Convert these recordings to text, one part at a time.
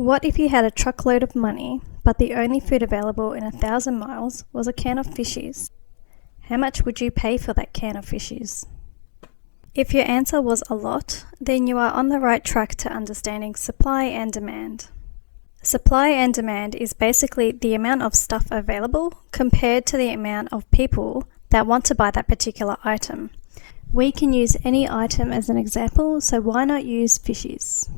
What if you had a truckload of money, but the only food available in 1,000 miles was a can of fishies? How much would you pay for that can of fishies? If your answer was a lot, then you are on the right track to understanding supply and demand. Supply and demand is basically the amount of stuff available compared to the amount of people that want to buy that particular item. We can use any item as an example, so why not use fishies?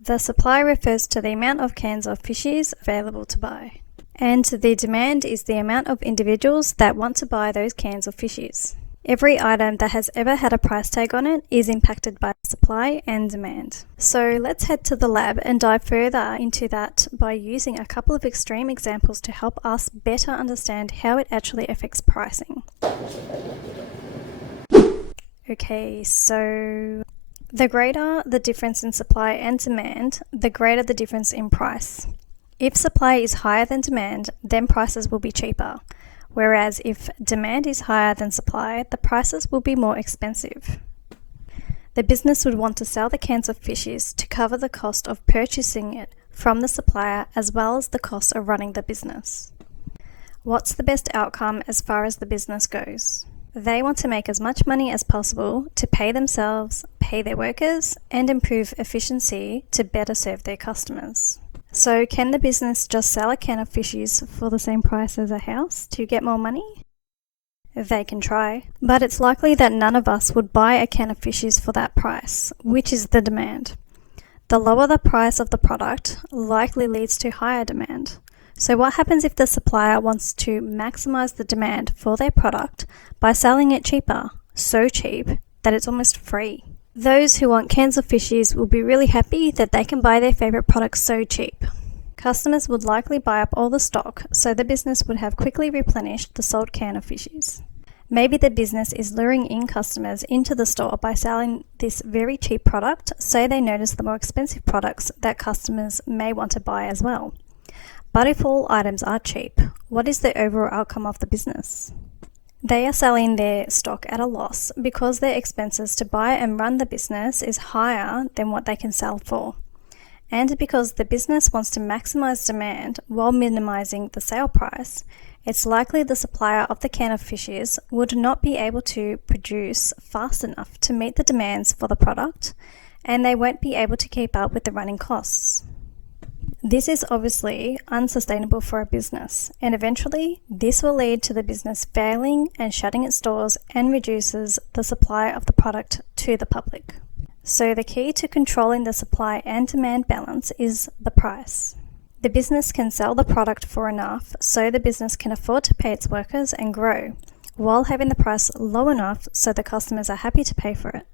The supply refers to the amount of cans of fishies available to buy, and the demand is the amount of individuals that want to buy those cans of fishies. Every item that has ever had a price tag on it is impacted by supply and demand. So let's head to the lab and dive further into that by using a couple of extreme examples to help us better understand how it actually affects pricing. Okay, so the greater the difference in supply and demand, the greater the difference in price. If supply is higher than demand, then prices will be cheaper. Whereas if demand is higher than supply, the prices will be more expensive. The business would want to sell the cans of fishies to cover the cost of purchasing it from the supplier as well as the cost of running the business. What's the best outcome as far as the business goes? They want to make as much money as possible to pay themselves, pay their workers, and improve efficiency to better serve their customers. So can the business just sell a can of fishies for the same price as a house to get more money? They can try, but it's likely that none of us would buy a can of fishies for that price, which is the demand. The lower the price of the product likely leads to higher demand. So what happens if the supplier wants to maximize the demand for their product by selling it cheaper, so cheap that it's almost free? Those who want cans of fishies will be really happy that they can buy their favorite products so cheap. Customers would likely buy up all the stock, so the business would have quickly replenished the sold can of fishies. Maybe the business is luring in customers into the store by selling this very cheap product, so they notice the more expensive products that customers may want to buy as well. But if all items are cheap, what is the overall outcome of the business? They are selling their stock at a loss because their expenses to buy and run the business is higher than what they can sell for. And because the business wants to maximize demand while minimizing the sale price, it's likely the supplier of the can of fishies would not be able to produce fast enough to meet the demands for the product, and they won't be able to keep up with the running costs. This is obviously unsustainable for a business, and eventually this will lead to the business failing and shutting its doors and reduces the supply of the product to the public. So the key to controlling the supply and demand balance is the price. The business can sell the product for enough so the business can afford to pay its workers and grow, while having the price low enough so the customers are happy to pay for it.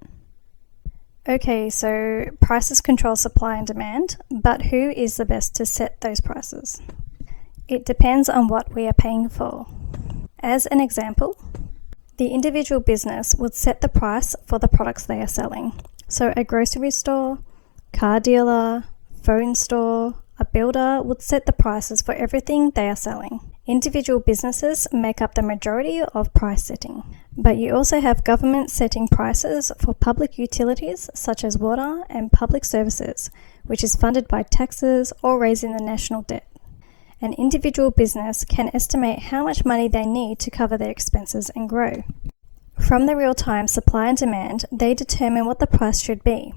Okay, so prices control supply and demand, but who is the best to set those prices? It depends on what we are paying for. As an example, the individual business would set the price for the products they are selling. So a grocery store, car dealer, phone store, a builder would set the prices for everything they are selling. Individual businesses make up the majority of price setting, but you also have government setting prices for public utilities such as water and public services, which is funded by taxes or raising the national debt. An individual business can estimate how much money they need to cover their expenses and grow. From the real-time supply and demand, they determine what the price should be.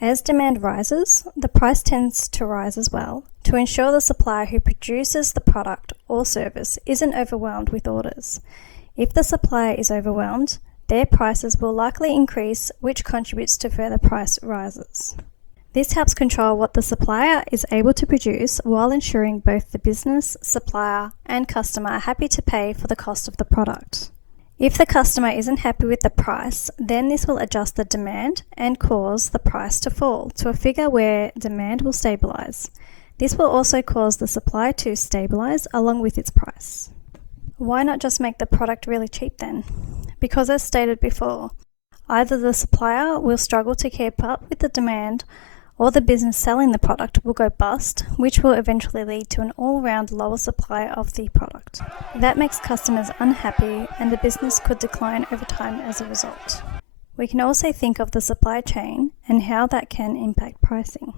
As demand rises, the price tends to rise as well, to ensure the supplier who produces the product or service isn't overwhelmed with orders. If the supplier is overwhelmed, their prices will likely increase, which contributes to further price rises. This helps control what the supplier is able to produce while ensuring both the business, supplier, and customer are happy to pay for the cost of the product. If the customer isn't happy with the price, then this will adjust the demand and cause the price to fall to a figure where demand will stabilize. This will also cause the supply to stabilize along with its price. Why not just make the product really cheap then? Because as stated before, either the supplier will struggle to keep up with the demand, or the business selling the product will go bust, which will eventually lead to an all-round lower supply of the product. That makes customers unhappy, and the business could decline over time as a result. We can also think of the supply chain and how that can impact pricing.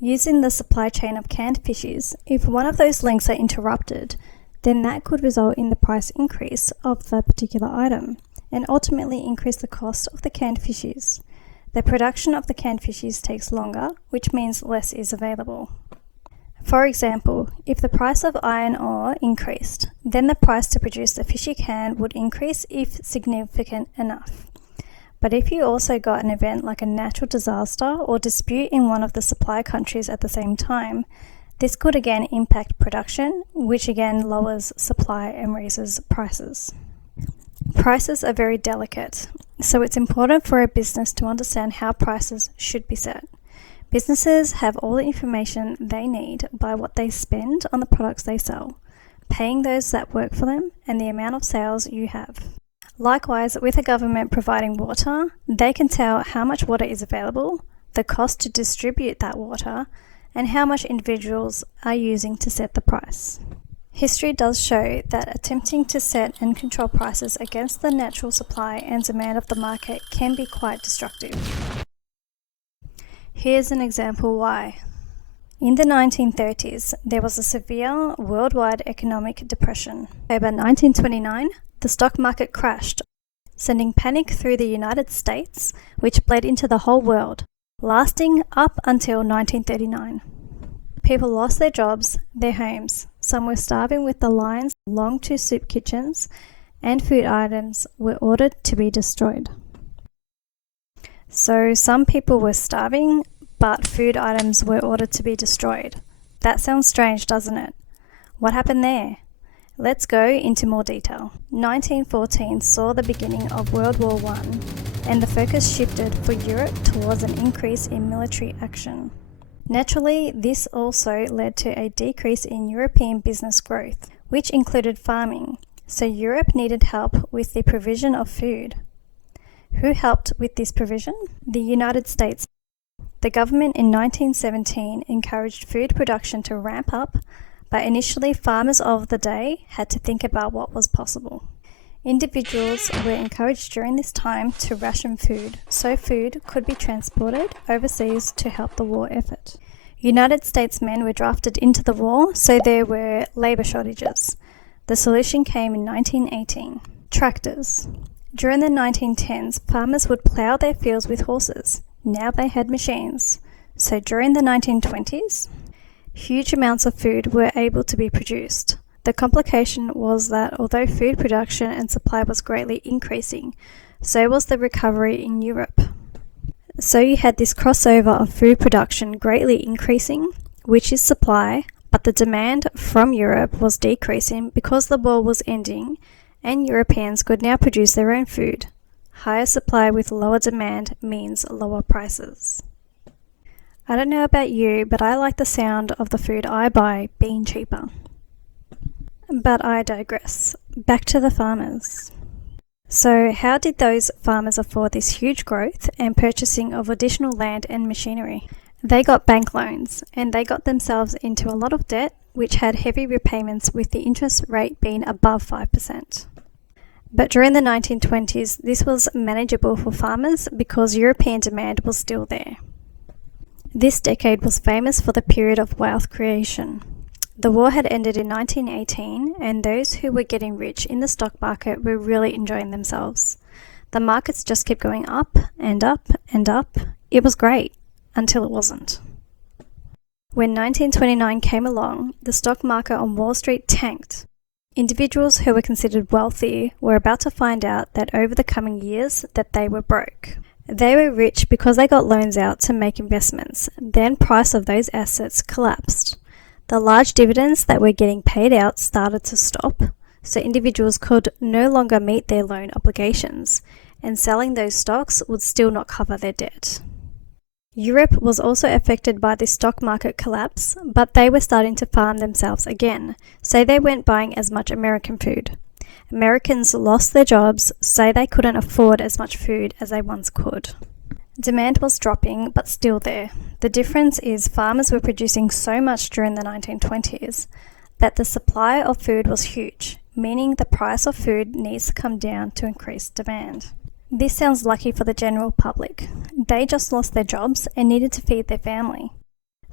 Using the supply chain of canned fishes, if one of those links are interrupted, then that could result in the price increase of the particular item and ultimately increase the cost of the canned fishes. The production of the canned fishes takes longer, which means less is available. For example, if the price of iron ore increased, then the price to produce the fishy can would increase if significant enough. But if you also got an event like a natural disaster or dispute in one of the supply countries at the same time, this could again impact production, which again lowers supply and raises prices. Prices are very delicate, so it's important for a business to understand how prices should be set. Businesses have all the information they need by what they spend on the products they sell, paying those that work for them, and the amount of sales you have. Likewise, with a government providing water, they can tell how much water is available, the cost to distribute that water, and how much individuals are using to set the price. History does show that attempting to set and control prices against the natural supply and demand of the market can be quite destructive. Here's an example why. In the 1930s, there was a severe worldwide economic depression. In October 1929, the stock market crashed, sending panic through the United States, which bled into the whole world, lasting up until 1939. People lost their jobs, their homes. Some were starving with the lines long to soup kitchens, and food items were ordered to be destroyed. So some people were starving, but food items were ordered to be destroyed. That sounds strange, doesn't it? What happened there? Let's go into more detail. 1914 saw the beginning of World War I, and the focus shifted for Europe towards an increase in military action. Naturally, this also led to a decrease in European business growth, which included farming, so Europe needed help with the provision of food. Who helped with this provision? The United States. The government in 1917 encouraged food production to ramp up, but initially farmers of the day had to think about what was possible. Individuals were encouraged during this time to ration food, so food could be transported overseas to help the war effort. United States men were drafted into the war, so there were labour shortages. The solution came in 1918. Tractors. During the 1910s, farmers would plough their fields with horses. Now they had machines. So during the 1920s, huge amounts of food were able to be produced. The complication was that although food production and supply was greatly increasing, so was the recovery in Europe. So you had this crossover of food production greatly increasing, which is supply, but the demand from Europe was decreasing because the war was ending and Europeans could now produce their own food. Higher supply with lower demand means lower prices. I don't know about you, but I like the sound of the food I buy being cheaper. But I digress. Back to the farmers. So how did those farmers afford this huge growth and purchasing of additional land and machinery? They got bank loans, and they got themselves into a lot of debt, which had heavy repayments with the interest rate being above 5%. But during the 1920s, this was manageable for farmers because European demand was still there. This decade was famous for the period of wealth creation. The war had ended in 1918, and those who were getting rich in the stock market were really enjoying themselves. The markets just kept going up and up and up. It was great, until it wasn't. When 1929 came along, the stock market on Wall Street tanked. Individuals who were considered wealthy were about to find out that over the coming years that they were broke. They were rich because they got loans out to make investments. Then price of those assets collapsed. The large dividends that were getting paid out started to stop, so individuals could no longer meet their loan obligations, and selling those stocks would still not cover their debt. Europe was also affected by the stock market collapse, but they were starting to farm themselves again, so they weren't buying as much American food. Americans lost their jobs, so they couldn't afford as much food as they once could. Demand was dropping, but still there. The difference is farmers were producing so much during the 1920s that the supply of food was huge, meaning the price of food needs to come down to increase demand. This sounds lucky for the general public. They just lost their jobs and needed to feed their family.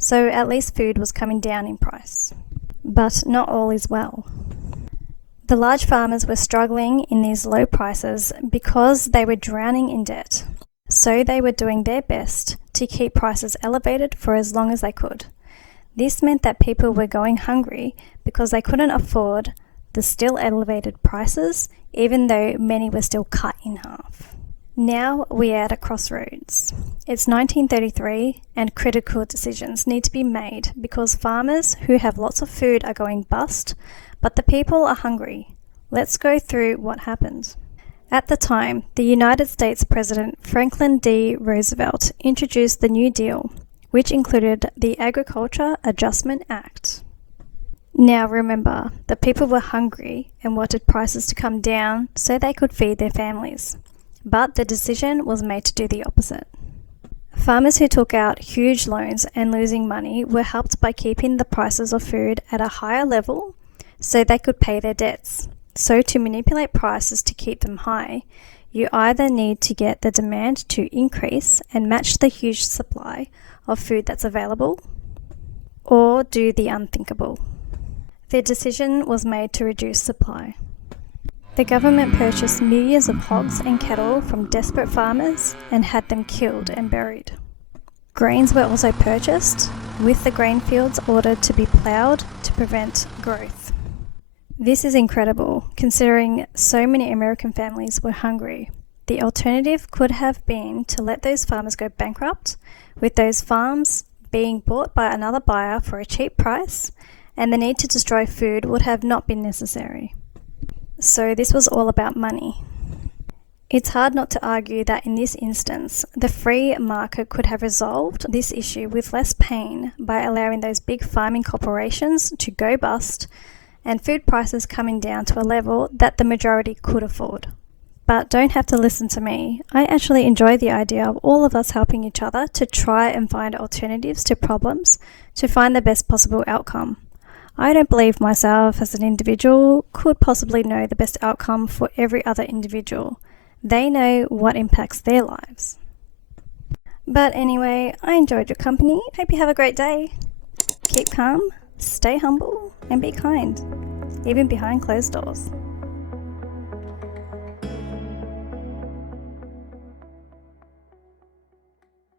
so at least food was coming down in price. But not all is well. The large farmers were struggling in these low prices because they were drowning in debt, so they were doing their best to keep prices elevated for as long as they could. This meant that people were going hungry because they couldn't afford the still elevated prices, even though many were still cut in half. Now we are at a crossroads. It's 1933 and critical decisions need to be made because farmers who have lots of food are going bust, but the people are hungry. Let's go through what happened. At the time, the United States President Franklin D. Roosevelt introduced the New Deal, which included the Agriculture Adjustment Act. Now remember, the people were hungry and wanted prices to come down so they could feed their families. But the decision was made to do the opposite. Farmers who took out huge loans and losing money were helped by keeping the prices of food at a higher level so they could pay their debts. So to manipulate prices to keep them high, you either need to get the demand to increase and match the huge supply of food that's available, or do the unthinkable. The decision was made to reduce supply. The government purchased millions of hogs and cattle from desperate farmers and had them killed and buried. Grains were also purchased, with the grain fields ordered to be ploughed to prevent growth. This is incredible, considering so many American families were hungry. The alternative could have been to let those farmers go bankrupt, with those farms being bought by another buyer for a cheap price, and the need to destroy food would have not been necessary. So this was all about money. It's hard not to argue that in this instance, the free market could have resolved this issue with less pain by allowing those big farming corporations to go bust and food prices coming down to a level that the majority could afford. But don't have to listen to me. I actually enjoy the idea of all of us helping each other to try and find alternatives to problems to find the best possible outcome. I don't believe myself as an individual could possibly know the best outcome for every other individual. They know what impacts their lives. But anyway, I enjoyed your company. Hope you have a great day. Keep calm, stay humble, and be kind, even behind closed doors.